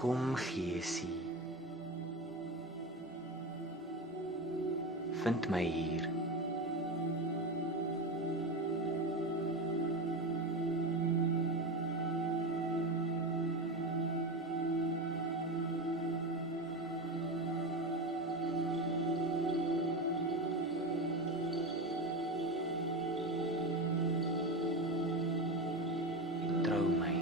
Kom geesie, vind my hier. Trou my.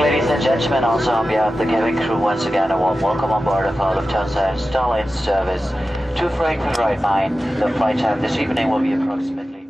Ladies and gentlemen, also on behalf of the cabin crew, once again a warm welcome on board of all of Townsend Starlight service to Frankfurt Right 9. The flight time this evening will be approximately